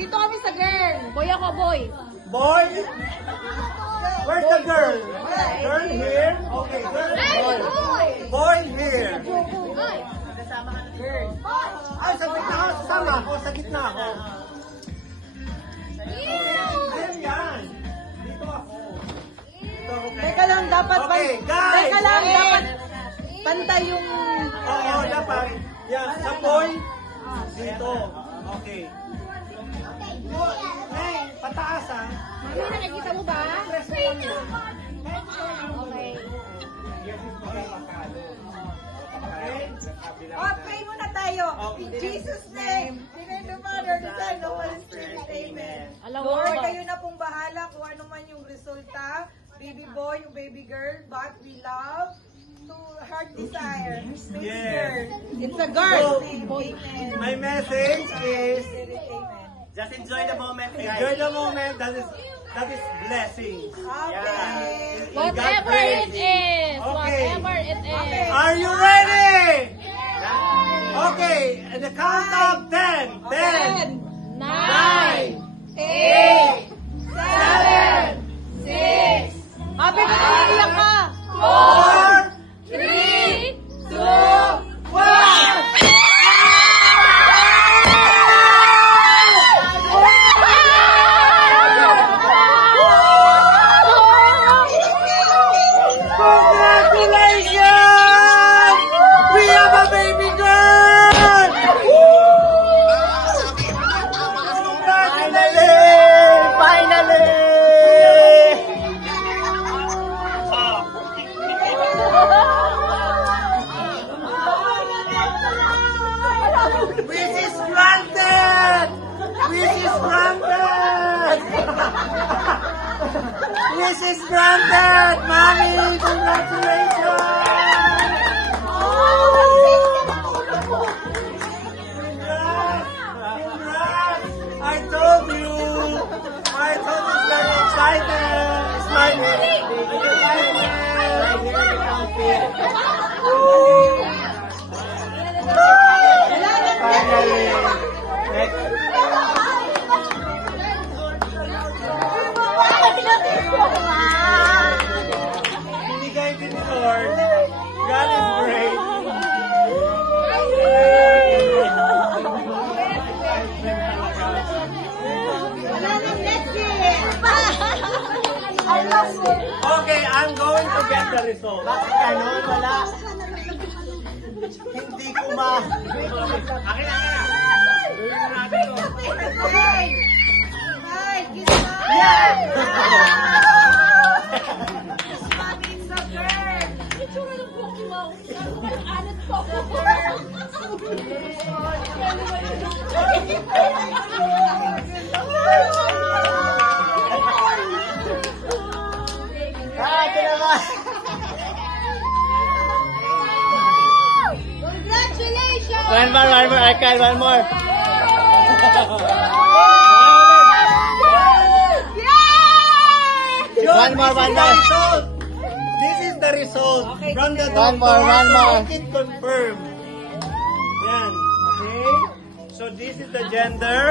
Dito kami sa girl. Boy ako, boy. Boy? Where's the girl? Girl here? Okay, girl. Boy. Boy here. Girl. Ay, sa gitna ako. Sama ako. Sa gitna ako. Ayan yan. Dito ako. Dito ako. Teka lang, dapat Okay, guys. Teka lang, dapat pantay yung... Oo, dapat. Yan, sa boy. Dito. Okay. Hey, pataas ah. Mami, nakikita mo ba? Okay. Oh, pray muna tayo. In Jesus' name, in the name of the Father, the Son, and the Holy Spirit. Amen. Alam mo Lord, ba? kayo na pong bahala kung ano man yung resulta. Baby boy, yung baby girl, but we love to heart desire. Miss Yes. girl. It's a girl. So, Amen. My message is Amen. Just enjoy the moment, guys. enjoy the moment. That is blessings. Okay. Whatever it is. Okay. Whatever it is. Are you ready? Okay, and the count of 10. 10, 9, 8, 7, 6, Happy na naiiyak ka. 4, 3, 2, 1. Congratulations! We have a baby girl! Congratulations! Finally! Wish is granted! Wish is granted! Wish is granted! Mommy, congratulations! Congrats! I told you! I told you it's very excited! It's my Finally! Binigay din ni Lord. God is great. Okay, I'm going to get the result. Bakit ganon? Wala. Hindi ko ma... Akin na! Gawin na natin to. Ah, ito naman. Congratulations! One more, Arkan, one more. One more, one more. This is the result from the doctor. One more, one more. Make it confirm. Yan. Okay. So this is the gender.